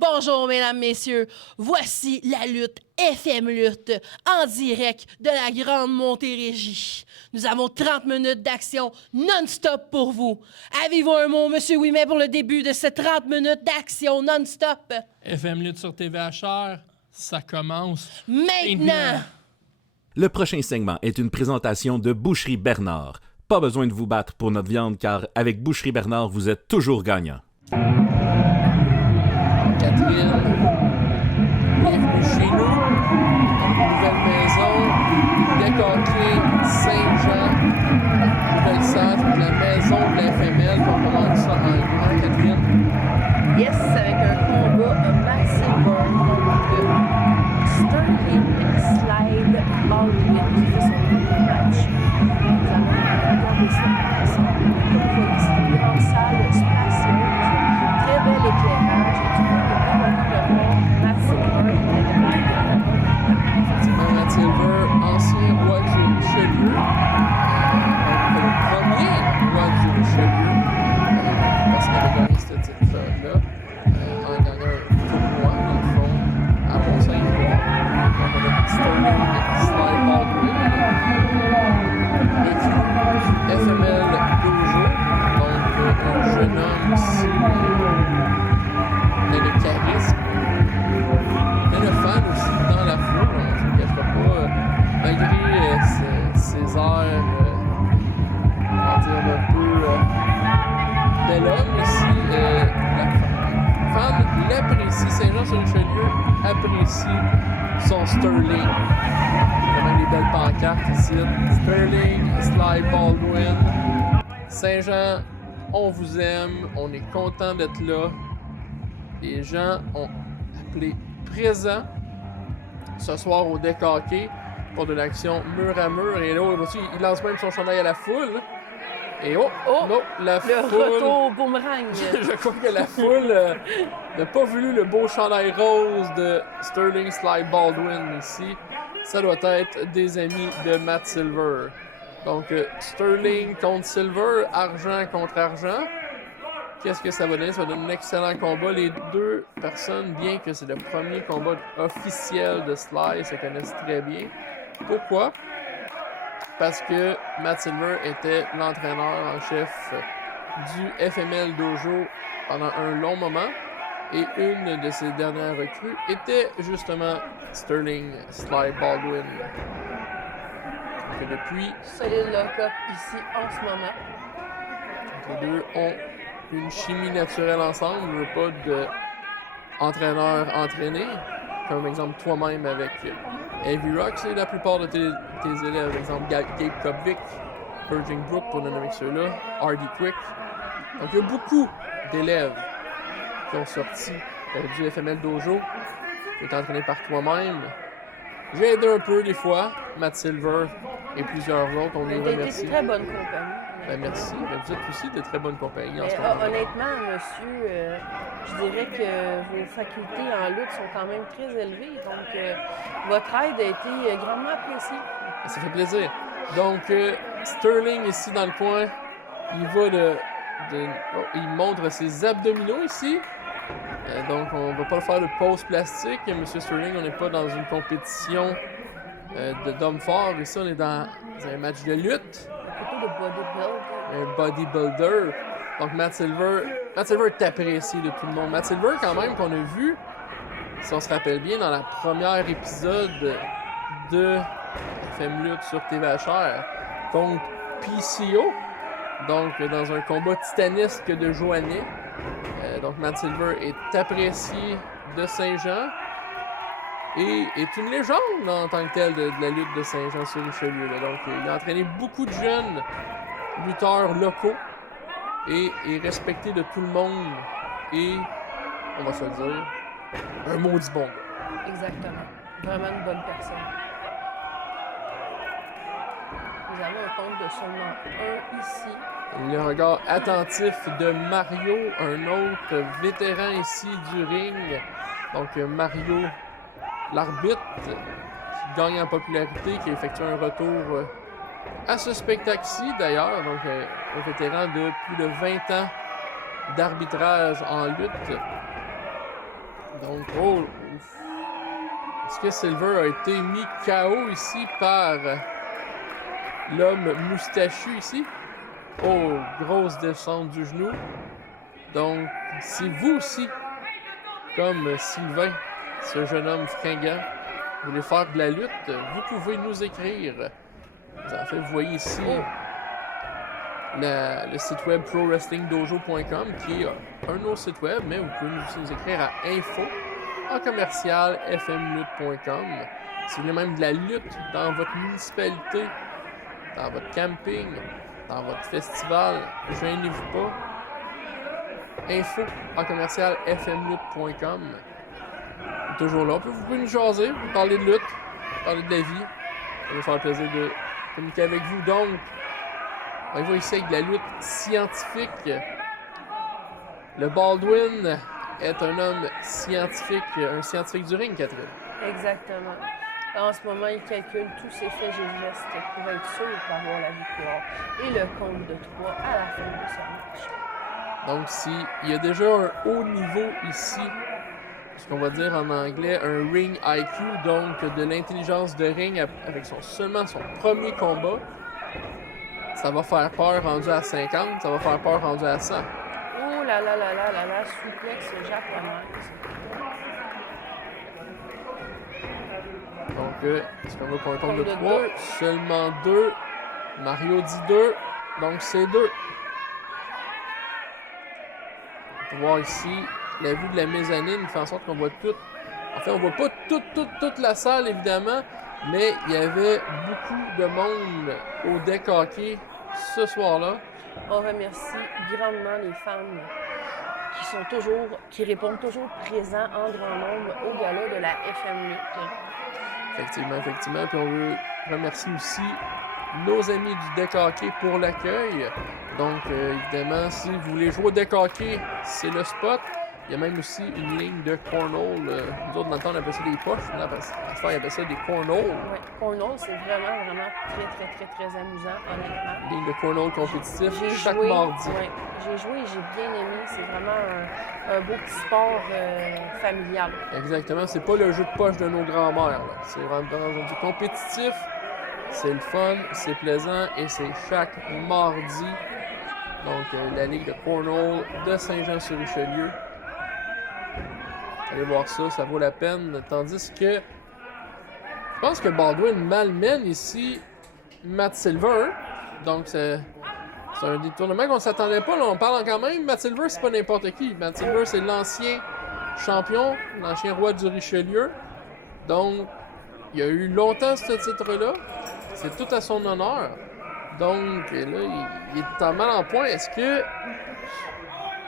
Bonjour, mesdames, messieurs. Voici la lutte FM Lutte en direct de la Grande Montérégie. Nous avons 30 minutes d'action non-stop pour vous. Avez-vous un mot, Monsieur Ouimet, pour le début de ces 30 minutes d'action non-stop? FM Lutte sur TVHR, ça commence Maintenant! Le prochain segment est une présentation de Boucherie Bernard. Pas besoin de vous battre pour notre viande car avec Boucherie Bernard, vous êtes toujours gagnant. Catherine, bienvenue chez nous. Nouvelle maison, décorquée, Saint-Jean, nouvelle salle, la maison de la FML. On commence ça en grand, Catherine. Yes, avec un combat massif contre Sterling Slide Baldwin qui fait son premier match. Nous allons regarder ça ensemble. Comme vous voyez, c'est une grande salle spacieuse, très bel éclairage. Et tout le monde est bien content de voir Matt Silver qui était Effectivement, Matt Silver, ancien roi de Richelieu. Le premier roi de Richelieu. Parce qu'il avait gagné ce titre-là. En gagnant un tournoi, dans le fond, à Mont-Saint-Jean. Donc, on a Sterling Slide Baldwin. Recrue FML Dojo. Donc, un jeune homme ici, plein de charisme. Plein de fans aussi dans la foule. On ne se le cachera pas. Malgré ses airs, comment dire, un peu bel homme ici, la fan l'apprécie. Saint-Jean-sur-Richelieu apprécie son Sterling. Il y a même des belles pancartes ici. Sterling, Slide Baldwin. Saint-Jean, on vous aime. On est content d'être là. Les gens ont appelé présent ce soir au décorqué pour de l'action mur à mur. Et là, il lance même son chandail à la foule. Et non, la foule... Le retour boomerang. Je crois que la foule n'a pas voulu le beau chandail rose de Sterling Slide Baldwin ici. Ça doit être des amis de Matt Silver. Donc, Sterling contre Silver, argent contre argent. Qu'est-ce que ça va donner? Ça va donner un excellent combat. Les deux personnes, bien que c'est le premier combat officiel de Sly, se connaissent très bien. Pourquoi? Parce que Matt Silver était l'entraîneur en chef du FML Dojo pendant un long moment. Et une de ses dernières recrues était justement Sterling Slide Baldwin. Donc depuis... Solide lock-up ici en ce moment. Les deux ont une chimie naturelle ensemble, pas d'entraîneur entraîné. Comme exemple toi-même avec Heavy Rock, c'est la plupart de tes élèves. Par exemple Gabe Kopvik, Purging Brook pour ne nommer ceux-là, Hardy Quick. Donc il y a beaucoup d'élèves qui ont sorti du FML Dojo, qui est entraîné par toi-même. J'ai aidé un peu des fois, Matt Silver et plusieurs autres, on les remercie. Vous êtes très bonne compagnie. Ben merci, mais vous êtes aussi de très bonne compagnie en ce moment. Honnêtement, monsieur, je dirais que vos facultés en lutte sont quand même très élevées, donc votre aide a été grandement appréciée. Ça fait plaisir. Donc, Sterling ici dans le coin, il va il montre ses abdominaux ici. Donc, on va pas le faire de pause plastique. Monsieur Sterling, on n'est pas dans une compétition d'hommes forts. Ici, on est dans un match de lutte. Plutôt de bodybuilder. Un bodybuilder. Donc, Matt Silver est apprécié de tout le monde. Matt Silver, quand même, qu'on a vu, si on se rappelle bien, dans la première épisode de FM Lutte sur TVHR contre PCO. Donc, dans un combat titanesque de Joannais. Donc, Matt Silver est apprécié de Saint-Jean et est une légende en tant que telle de la lutte de Saint-Jean-sur-Richelieu. Donc, il a entraîné beaucoup de jeunes lutteurs locaux et est respecté de tout le monde et, on va se le dire, un maudit bon gars. Exactement. Vraiment une bonne personne. Nous avons un compte de seulement un ici. Le regard attentif de Mario, un autre vétéran ici du ring. Donc Mario, l'arbitre, qui gagne en popularité, qui a effectué un retour à ce spectacle-ci d'ailleurs. Donc un vétéran de plus de 20 ans d'arbitrage en lutte. Donc, oh, ouf. Est-ce que Silver a été mis KO ici par l'homme moustachu ici? Oh, grosse descente du genou. Donc, si vous aussi, comme Sylvain, ce jeune homme fringant, voulez faire de la lutte, vous pouvez nous écrire. En fait, vous voyez ici le site web prowrestlingdojo.com qui est un autre site web, mais vous pouvez aussi nous écrire à info@fmlutte.com. Si vous voulez même de la lutte dans votre municipalité, dans votre camping, dans votre festival, gênez-vous pas. info@fmlutte.com. Toujours là. Vous pouvez nous jaser, parler de lutte, parler de la vie. Ça va nous faire plaisir de communiquer avec vous. Donc, on va ici avec de la lutte scientifique. Le Baldwin est un homme scientifique, un scientifique du ring, Catherine. Exactement. En ce moment, il calcule tous ses faits et gestes pour être sûr d'avoir la victoire et le compte de 3 à la fin de ce match. Donc, il y a déjà un haut niveau ici, ce qu'on va dire en anglais un ring IQ, donc de l'intelligence de ring avec seulement son premier combat. Ça va faire peur rendu à 50, ça va faire peur rendu à 100. Oh là là là là là là, souplexe japonaise. Donc, est-ce qu'on va pour un compte de 3? Seulement 2. Mario dit 2, donc c'est 2. On peut voir ici, la vue de la mezzanine fait en sorte qu'on voit tout. En fait, on voit pas toute la salle, évidemment, mais il y avait beaucoup de monde au deck hockey ce soir-là. On remercie grandement les fans qui répondent toujours présents en grand nombre au gala de la FM Lutte. Effectivement. Puis on veut remercier aussi nos amis du deck hockey pour l'accueil. Donc, évidemment, si vous voulez jouer au deck hockey, c'est le spot. Il y a même aussi une ligne de cornhole. Nous autres, dans le temps, on appelle ça des poches. À ce temps, ils appellent ça des cornholes. Oui, cornhole, c'est vraiment très amusant, honnêtement. Ligne de cornhole compétitif chaque joué, mardi. Ouais, j'ai joué et j'ai bien aimé. C'est vraiment un beau petit sport familial. Exactement. C'est pas le jeu de poche de nos grands-mères. Là. C'est vraiment du compétitif. C'est le fun, c'est plaisant et c'est chaque mardi. Donc, la Ligue de cornhole de Saint-Jean-sur-Richelieu. Allez voir ça, ça vaut la peine. Tandis que je pense que Baldwin malmène ici Matt Silver. Donc, c'est un détournement qu'on ne s'attendait pas. Là, on parle quand même. Matt Silver, c'est pas n'importe qui. Matt Silver, c'est l'ancien champion, l'ancien roi du Richelieu. Donc, il y a eu longtemps ce titre-là. C'est tout à son honneur. Donc, là, il est en mal en point. Est-ce que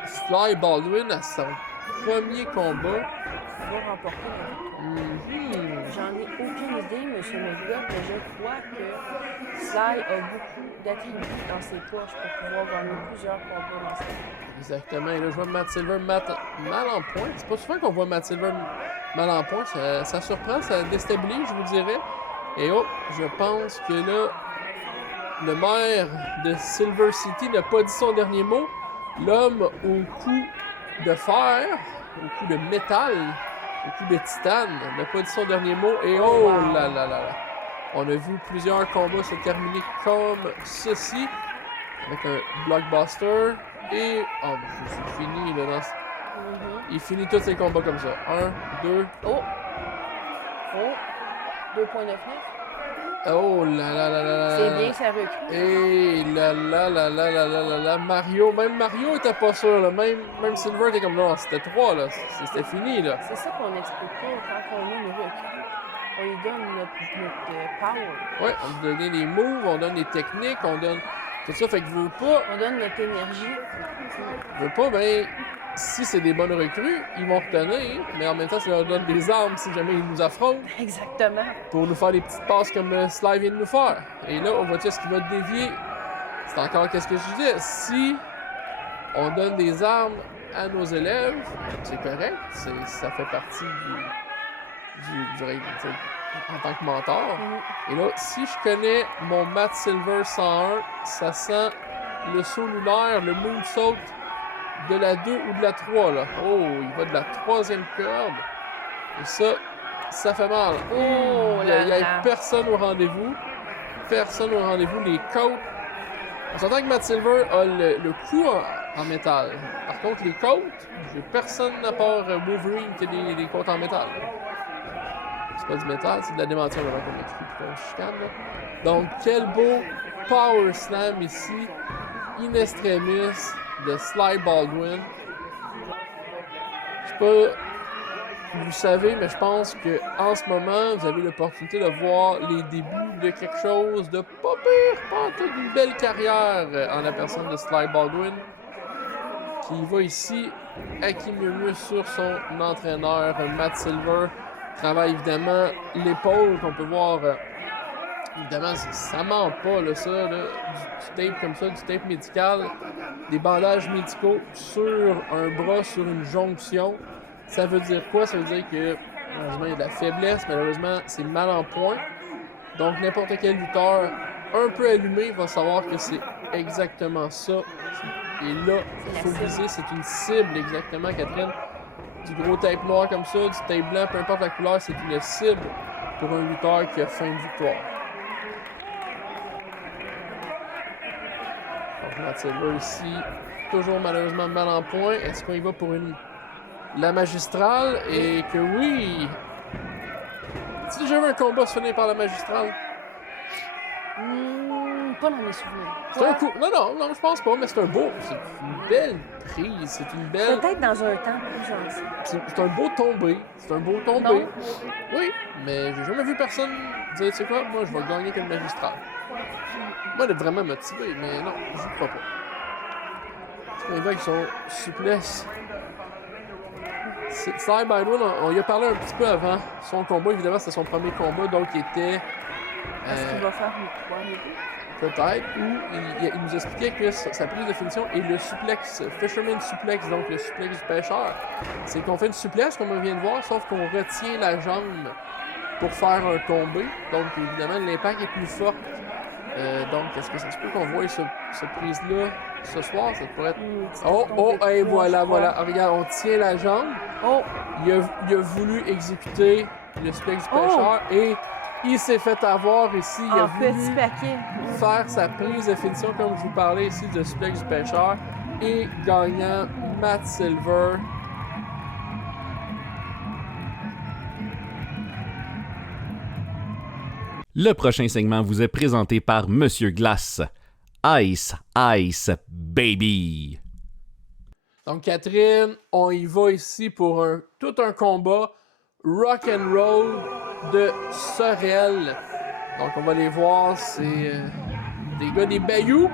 Sly Baldwin, à son premier combat, va remporter la victoire? J'en ai aucune idée, M. McDuck, mais je crois que Sly a beaucoup d'attributs dans ses poches pour pouvoir gagner plusieurs combats dans sa vie. Exactement. Et là, je vois Matt Silver mal en point. C'est pas souvent qu'on voit Matt Silver mal en point. Ça surprend, ça déstabilise, je vous dirais. Et oh, je pense que là, le maire de Silver City n'a pas dit son dernier mot. L'homme au cou de fer, au cou de métal, au cou de titane, n'a pas dit son dernier mot. Et oh là là là là. On a vu plusieurs combats se terminer comme ceci, avec un blockbuster. Et oh, c'est fini là. Il finit tous ses combats comme ça. 1, 2. Oh! 2.99. Oh là là là là là. C'est bien sa recrue. Et là là là là là là là là. Mario était pas sûr là. Même Silver était comme non, c'était 3 là. C'était fini là. C'est ça qu'on n'explique pas quand on est une recrue. On lui donne notre power. Ouais, on lui donne les moves, on donne les techniques, on donne tout ça. Fait que veut pas. On donne notre énergie. Veut pas, ben. Si c'est des bonnes recrues, ils vont retenir, mais en même temps, ça leur donne des armes si jamais ils nous affrontent. Exactement. Pour nous faire des petites passes comme Sly vient de nous faire. Et là, on va dire ce qui va dévier. C'est encore qu'est-ce que je disais. Si on donne des armes à nos élèves, c'est correct. Ça fait partie du en tant que mentor. Et là, si je connais mon Matt Silver 101, ça sent le saut lunaire, le moonsault de la 2 ou de la 3, là. Oh, il va de la 3e corde. Et ça fait mal. Oh Il là n'y a là. personne au rendez-vous. Personne au rendez-vous. Les côtes. On s'entend que Matt Silver a le cou en métal. Par contre, les côtes, j'ai personne à part Wolverine qui a des côtes en métal. C'est pas du métal, c'est de la démenture maintenant qu'on écrit et qu'on chicane. Là. Donc, quel beau power slam ici. In extremis de Sly Baldwin. Je sais pas, vous savez, mais je pense qu'en ce moment, vous avez l'opportunité de voir les débuts de quelque chose de pas pire, pas toute une belle carrière en la personne de Sly Baldwin, qui va ici à qui mieux sur son entraîneur Matt Silver. Travaille évidemment l'épaule qu'on peut voir. Évidemment, ça ment pas, là, ça, là, du tape comme ça, du tape médical, des bandages médicaux sur un bras, sur une jonction. Ça veut dire quoi? Ça veut dire que, malheureusement, il y a de la faiblesse, malheureusement, c'est mal en point. Donc, n'importe quel lutteur un peu allumé va savoir que c'est exactement ça. Et là, il faut viser, c'est une cible exactement, Catherine. Du gros tape noir comme ça, du tape blanc, peu importe la couleur, c'est une cible pour un lutteur qui a faim de victoire. Donc, Matt Silver ici, toujours malheureusement mal en point. Est-ce qu'on y va pour la magistrale? Et que oui! As-tu déjà vu un combat se finir par la magistrale? Pas dans mes souvenirs. C'est un coup. Non, je pense pas, mais c'est un beau. C'est une belle prise. C'est une belle. Peut-être dans un temps plus gentil. C'est un beau tombé. C'est un beau tombé. Non. Oui, mais j'ai jamais vu personne dire, tu sais quoi, moi je vais gagner comme magistral. Moi, d'être vraiment motivé, mais non, je crois pas. Parce qu'on y va avec son souplesse. Sly Baldwin, on y a parlé un petit peu avant son combat. Évidemment, c'était son premier combat, donc il était. Est-ce qu'il va faire une 3 minutes? Peut-être, où il nous expliquait que sa prise de finition est le suplex, Fisherman suplex, donc le suplex du pêcheur. C'est qu'on fait une suplex, comme on vient de voir, sauf qu'on retient la jambe pour faire un tombé. Donc, évidemment, l'impact est plus fort. Donc, est-ce que ça se peut qu'on voie cette prise-là ce soir? Ça pourrait être... et voilà. Regarde, on tient la jambe. Oh! Il a voulu exécuter le suplex du pêcheur et... il s'est fait avoir ici, il a voulu faire sa prise de finition, comme je vous parlais ici, de suplex du pêcheur, et gagnant Matt Silver. Le prochain segment vous est présenté par Monsieur Glace. Ice, Ice, Baby. Donc Catherine, on y va ici pour tout un combat rock and roll de Sorel. Donc on va les voir, c'est des gars des Bayous.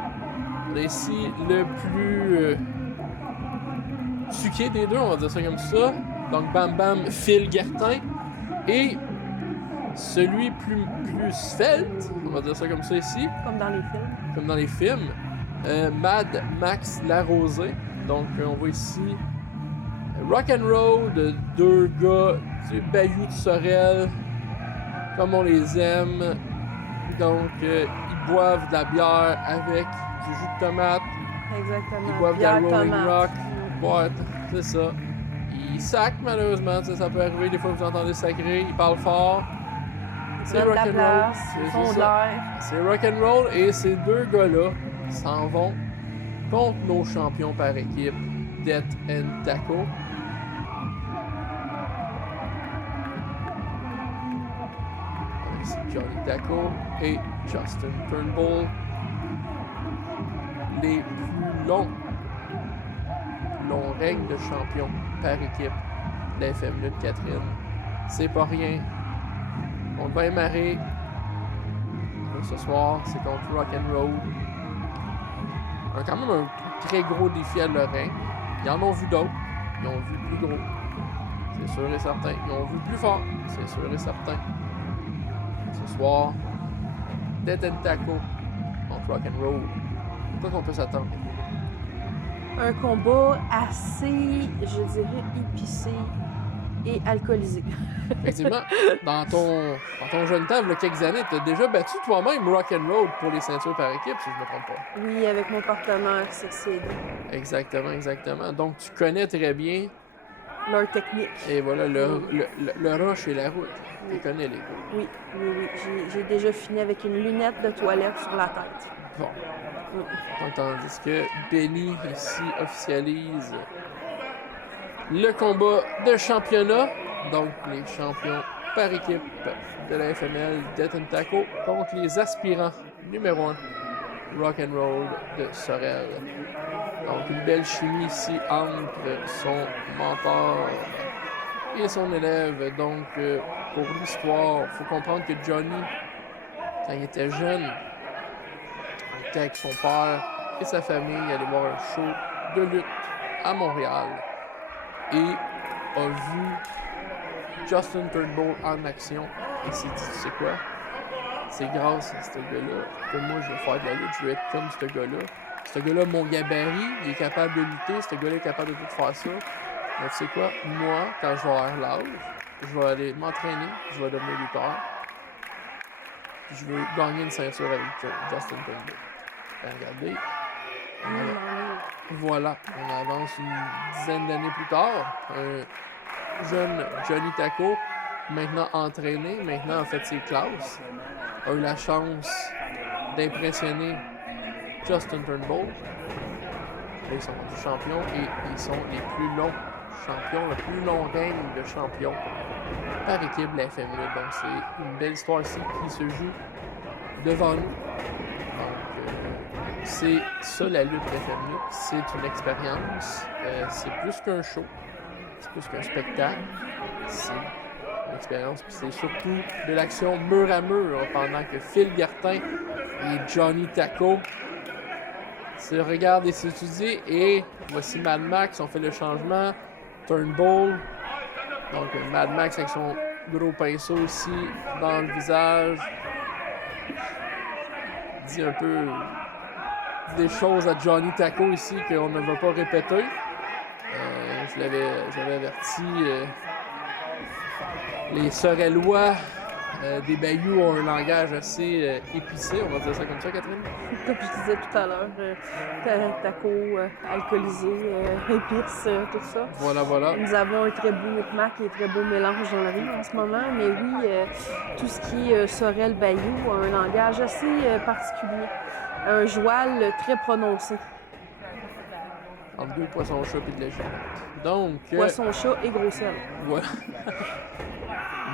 On a ici le plus suqué des deux, on va dire ça comme ça. Donc Bam Bam, Phil Guertin. Et celui plus svelte, on va dire ça comme ça ici. Comme dans les films. Comme dans les films. Mad Max Larosé. Donc on voit ici rock and roll de deux gars du Bayou de Sorel, comme on les aime. Donc, ils boivent de la bière avec du jus de tomate. Exactement. Ils boivent de la Rolling Rock. Ouais. C'est ça. Ils sacrent, malheureusement. Ça peut arriver, des fois, vous entendez sacrer. Ils parlent fort. C'est rock and roll. C'est ça. C'est rock and roll. Et ces deux gars-là s'en vont contre nos champions par équipe, Death and Taco. C'est Johnny Taco et Justin Turnbull. Les plus longs règnes de champion par équipe de la FM Lutte Catherine. C'est pas rien. On va émarrer. Ce soir, c'est contre Rock and Roll. Quand même un très gros défi à Lorrain. Ils en ont vu d'autres. Ils ont vu plus gros. C'est sûr et certain. Ils ont vu plus fort. C'est sûr et certain. Ce soir, Death and Taco contre Rock and Roll. Quoi qu'on peut s'attendre? Un combat assez, je dirais, épicé et alcoolisé. Effectivement, dans ton jeune temps, il y a quelques années, tu as déjà battu toi-même Rock and Roll pour les ceintures par équipe, si je ne me trompe pas. Oui, avec mon partenaire, c'est. Exactement. Donc, tu connais très bien leur technique. Et voilà, le rush et la route. Tu connais les gars. Oui. J'ai déjà fini avec une lunette de toilette sur la tête. Bon. Donc, tandis que Benny ici officialise le combat de championnat. Donc, les champions par équipe de la FML, Death and Taco, contre les aspirants numéro 1, Rock'n'Roll de Sorel. Donc, une belle chimie ici entre son mentor et son élève. Donc, pour l'histoire, il faut comprendre que Johnny, quand il était jeune, il était avec son père et sa famille, aller voir un show de lutte à Montréal et a vu Justin Turnbull en action et s'est dit, tu sais quoi? C'est grâce à ce gars-là que moi je veux faire de la lutte, je veux être comme ce gars-là. Ce gars-là, mon gabarit, il est capable de lutter, ce gars-là est capable de tout faire ça. Mais tu sais quoi? Moi, quand je vais avoir l'âge, je vais aller m'entraîner, je vais devenir lutteur. Je veux gagner une ceinture avec Justin Turnbull. Regardez. Voilà, on avance une dizaine d'années plus tard. Un jeune Johnny Taco, maintenant entraîné, maintenant a fait ses classes, a eu la chance d'impressionner Justin Turnbull. Ils sont rendus champions et ils sont les plus longs champions, le plus long règne de champions par équipe de la FME. Donc c'est une belle histoire ici qui se joue devant nous. C'est ça la lutte FME, c'est une expérience, c'est plus qu'un show, c'est plus qu'un spectacle, c'est une expérience, puis c'est surtout de l'action mur à mur pendant que Phil Gartin et Johnny Taco se regardent et s'étudient et voici Mad Max, on fait le changement, Turnbull, donc Mad Max avec son gros pinceau aussi dans le visage, dit un peu des choses à Johnny Taco ici qu'on ne va pas répéter. J'avais averti les Sorellois des Bayous ont un langage assez épicé, on va dire ça comme ça, Catherine? Comme je disais tout à l'heure, Taco, alcoolisé, épices, tout ça. Voilà. Nous avons un très beau micmac et un très beau mélange dans le riz en ce moment, mais oui, tout ce qui est Sorel-Bayou a un langage assez particulier. Un joual très prononcé. Entre deux poissons chats et de la ginette. Donc... Poisson chat et gros sel. Voilà.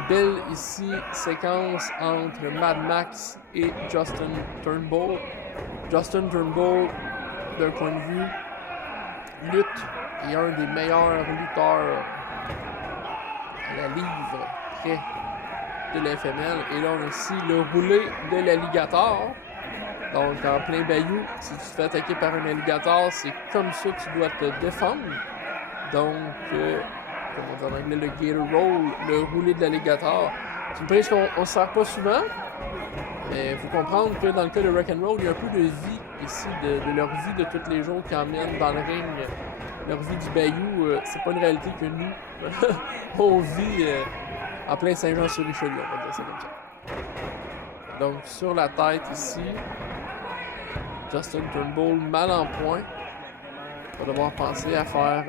Belle ici séquence entre Mad Max et Justin Turnbull. Justin Turnbull, d'un point de vue lutte, est un des meilleurs lutteurs à la livre près de la FML. Et là, on a aussi le roulé de l'alligator. Donc, en plein bayou, si tu te fais attaquer par un alligator, c'est comme ça que tu dois te défendre. Donc, comme on dit en anglais, le gator roll, le roulé de l'alligator. C'est une prise qu'on ne sert pas souvent, mais il faut comprendre que dans le cas de Rock'n'Roll, il y a un peu de vie ici, de leur vie de tous les jours qui emmènent dans le ring, leur vie du bayou. C'est pas une réalité que nous, on vit en plein Saint-Jean-sur-Richelieu, on va dire ça comme ça. Donc, sur la tête ici, Justin Turnbull mal en point. Il va devoir penser à faire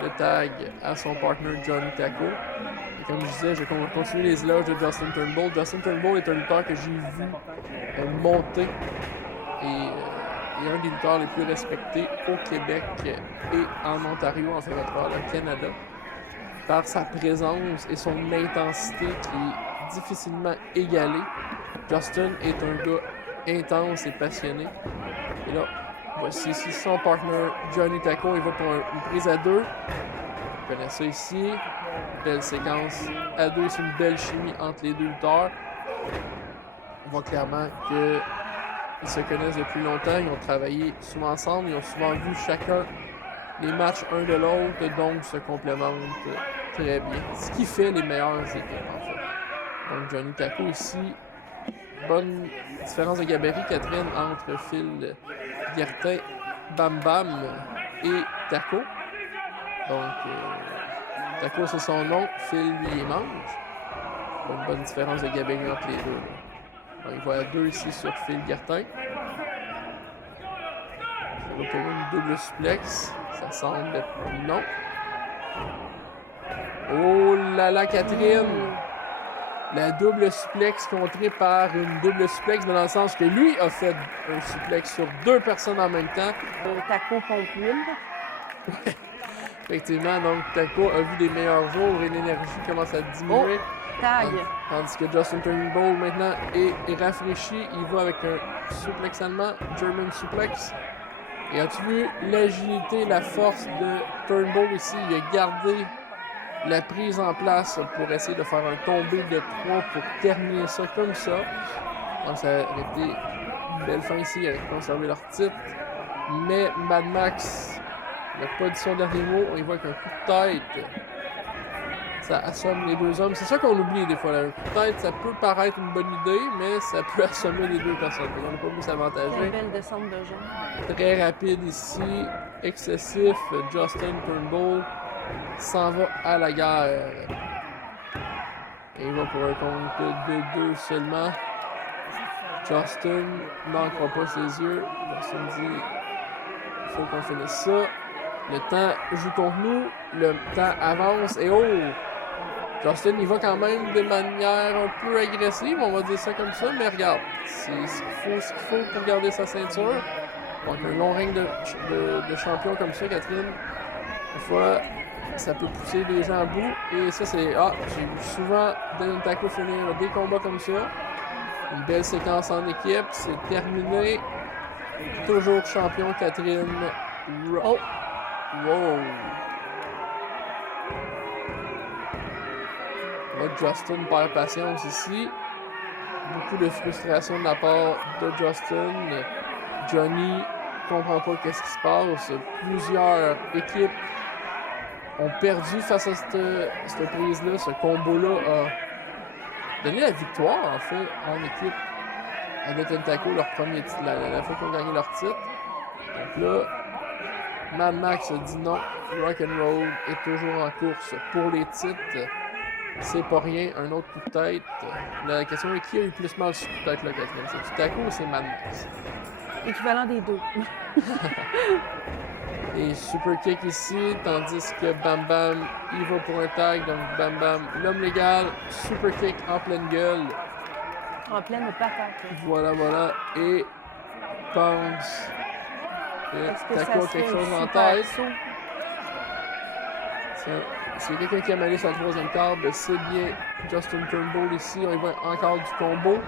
le tag à son partner Johnny Taco. Et comme je disais, je vais continuer les éloges de Justin Turnbull. Justin Turnbull est un lutteur que j'ai vu monter et est un des lutteurs les plus respectés au Québec et en Ontario, en fait, à travers le Canada, par sa présence et son intensité qui est difficilement égalée. Justin est un gars intense et passionné. Et là, voici ici son partner Johnny Taco. Il va pour une prise à deux. Vous connaissez ça ici. Belle séquence à deux. C'est une belle chimie entre les deux lutteurs. On voit clairement qu'ils se connaissent depuis longtemps. Ils ont travaillé souvent ensemble. Ils ont souvent vu chacun les matchs un de l'autre. Donc, se complémentent très bien. Ce qui fait les meilleures équipes, en fait. Donc, Johnny Taco ici. Bonne différence de gabarit, Catherine, entre Phil Gartin, Bam Bam et Taco. Donc, Taco, c'est son nom. Phil, lui, il mange. Une bonne différence de gabarit entre les deux. Donc, il va à deux ici sur Phil Gartin. Il va pour une double suplex. Ça semble être non. Oh là là, Catherine! La double suplex contrée par une double suplex, mais dans le sens que lui a fait un suplex sur 2 personnes en même temps. Taco pompe l'huile. Effectivement, donc Taco a vu des meilleurs jours et l'énergie commence à diminuer. Tag. Tandis que Justin Turnbull maintenant est rafraîchi. Il va avec un suplex allemand, German suplex. Et as-tu vu l'agilité, la force de Turnbull ici? Il a gardé la prise en place pour essayer de faire un tombé de 3 pour terminer ça comme ça. Donc ça a été une belle fin ici avec conserver leur titre. Mais Mad Max n'a pas dit son dernier mot. On y voit qu'un coup de tête, ça assomme les 2 hommes. C'est ça qu'on oublie des fois. Là. Un coup de tête, ça peut paraître une bonne idée, mais ça peut assommer les 2 personnes. On n'a pas pu s'avantager. Une belle descente de jambes. Très rapide ici, excessif. Justin Turnbull s'en va à la guerre. Et il va pour un compte de 2 seulement. Justin n'en croit pas ses yeux. Justin dit il faut qu'on finisse ça. Le temps joue contre nous. Le temps avance. Et oh! Justin, il va quand même de manière un peu agressive, on va dire ça comme ça, mais regarde, c'est ce qu'il faut pour garder sa ceinture. Donc un long règne de champion comme ça, Catherine, des fois, ça peut pousser les gens à bout. Et ça, c'est... j'ai vu souvent Dead Taco finir des combats comme ça. Une belle séquence en équipe, c'est terminé. Toujours champion, Catherine. Oh! Wow! Là, Justin perd patience ici. Beaucoup de frustration de la part de Justin. Johnny comprend pas qu'est-ce qui se passe. Plusieurs équipes ont perdu face à cette prise-là. Ce combo-là a donné la victoire, en fait, en équipe à Dead Taco, leur premier titre, la fois qu'ils ont gagné leur titre. Donc là, Mad Max a dit non. Rock'n'Roll est toujours en course pour les titres. C'est pas rien, un autre coup de tête. La question est qui a eu plus mal sur le coup de tête là, Catherine? C'est Taco ou c'est Mad Max? Équivalent des 2. Et super kick ici, tandis que Bam Bam, il va pour un tag. Donc Bam Bam, l'homme légal, super kick en pleine gueule. En pleine patate. Voilà. Et pense que Taco a quelque chose en tête. C'est quelqu'un qui a mêlé sa 3e carte, c'est bien Justin Turnbull ici. On y voit encore du combo.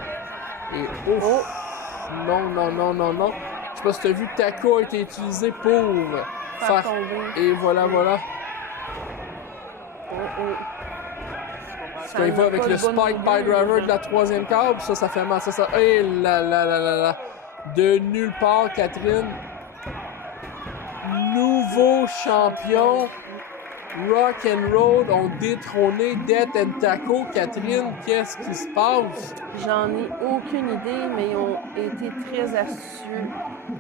Et ouf! Oh. Non. Je sais pas si tu as vu, Taco a été utilisé pour faire tomber. Et voilà. Parce qu'on y va avec le Spike Pile Driver de la 3e carte. Ça fait mal. Ça. Et là. De nulle part, Catherine. Nouveau champion. Rock'n'Roll ont détrôné Death and Taco. Catherine, qu'est-ce qui se passe? J'en ai aucune idée, mais ils ont été très astucieux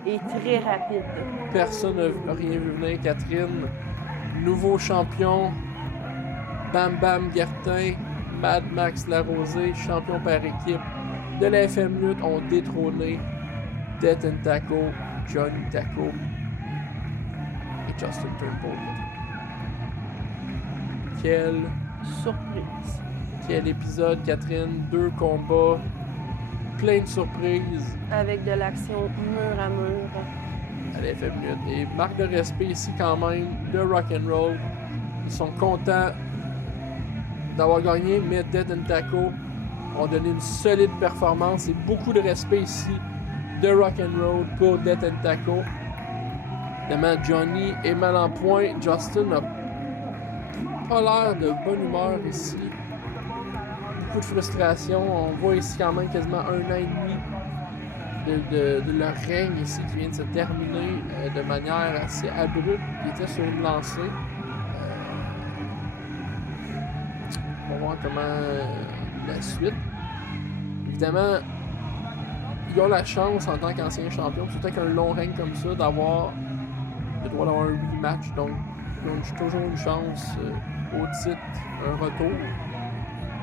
et très rapides. Personne n'a rien vu venir, Catherine. Nouveau champion. Bam Bam Guertin, Mad Max Larosée, champion par équipe de la FM Lutte, ont détrôné Death and Taco, Johnny Taco et Justin Turnbull. Quelle surprise. Quel épisode, Catherine. 2 combats, plein de surprises. Avec de l'action mur à mur. À la FM Lutte. Et marque de respect ici quand même de Rock'n'Roll. Ils sont contents d'avoir gagné, mais Death and Taco ont donné une solide performance et beaucoup de respect ici de Rock'n'Roll pour Death and Taco. Évidemment, Johnny est mal en point. Justin a pas l'air de bonne humeur ici. Beaucoup de frustration. On voit ici quand même quasiment 1 an et demi de leur règne ici qui vient de se terminer de manière assez abrupte. Ils étaient sur une lancée. On va voir comment la suite. Évidemment, ils ont la chance en tant qu'anciens champions, surtout avec un long règne comme ça, d'avoir le droit d'avoir un rematch. Donc, ils ont toujours une chance au titre, un retour.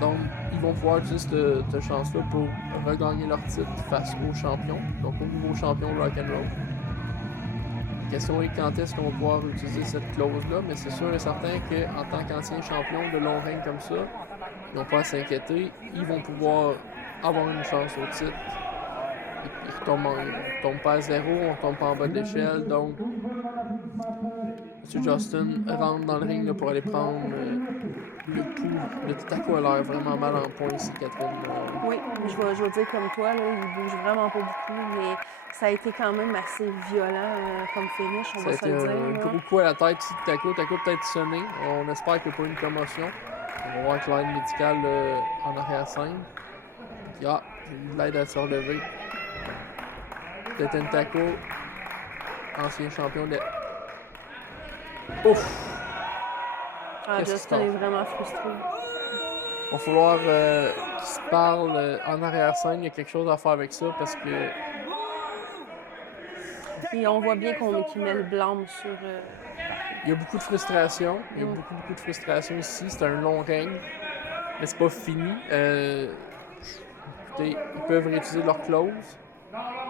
Donc, ils vont pouvoir utiliser cette chance-là pour regagner leur titre face aux champions, donc au nouveau champion Rock'n'Roll. La question est quand est-ce qu'on va pouvoir utiliser cette clause-là, mais c'est sûr et certain qu'en tant qu'anciens champions de long règne comme ça, ils n'ont pas à s'inquiéter. Ils vont pouvoir avoir une chance au titre. Ils ne retombent pas à zéro, on ne tombe pas en bas de l'échelle. Donc, M. Justin rentre dans le ring là, pour aller prendre le pouls. Le Taco a l'air vraiment mal en point ici, Catherine. Oui, je vais dire comme toi, là, il bouge vraiment pas beaucoup, mais ça a été quand même assez violent comme finish, on Ça a va se été le un dire. gros coup à la tête ici de Taco. Taco peut-être sonné. On espère qu'il n'y a pas eu une commotion. On va voir que l'aide médicale en arrière-scène. J'ai eu de l'aide à se relever. Peut-être Taco, ancien champion de... Ouf! Ah, Qu'est-ce qui Justin se est passe? vraiment frustré. Il va falloir qu'ils se parlent en arrière-scène. Il y a quelque chose à faire avec ça parce que Et on voit bien qu'il met le blâme sur... il y a beaucoup de frustration. Il y a beaucoup de frustration ici. C'est un long règne. Mais c'est pas fini. Écoutez, ils peuvent réutiliser leur clause.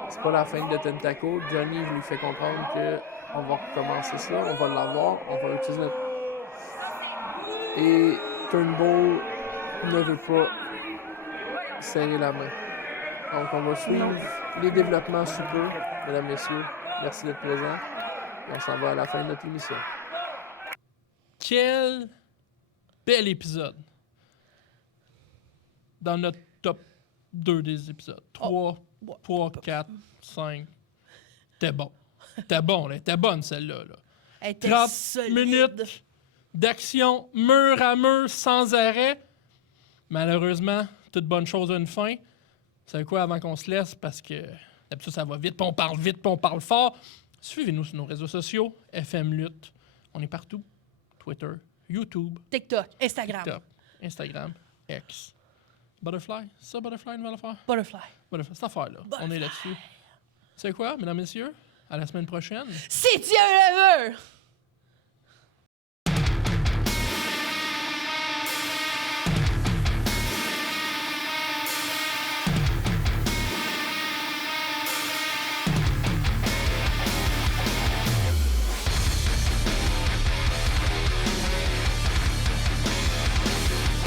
C'est pas la fin de Tentaco. Johnny lui fait comprendre que on va recommencer ça, on va l'avoir, on va utiliser notre... Et Turnbull ne veut pas serrer la main. Donc on va suivre les développements sous peu, mesdames, messieurs. Merci d'être présents. Et on s'en va à la fin de notre émission. Quel bel épisode. Dans notre top 2 des épisodes. 3, 4, 5. T'es bon. T'es bon, là. T'es bonne, celle-là. Là. Elle était 30 solide. minutes d'action, mur à mur, sans arrêt. Malheureusement, toute bonne chose a une fin. Vous savez quoi, avant qu'on se laisse, parce que d'habitude, ça va vite, puis on parle vite, puis on parle fort. Suivez-nous sur nos réseaux sociaux, FM Lutte. On est partout. Twitter, YouTube, TikTok, Instagram, TikTok, Instagram, X. Butterfly? C'est ça, Butterfly, une nouvelle affaire? Butterfly. Butterfly, cette affaire-là. On est là-dessus. C'est quoi, mesdames, messieurs? À la semaine prochaine. Si Dieu le veut!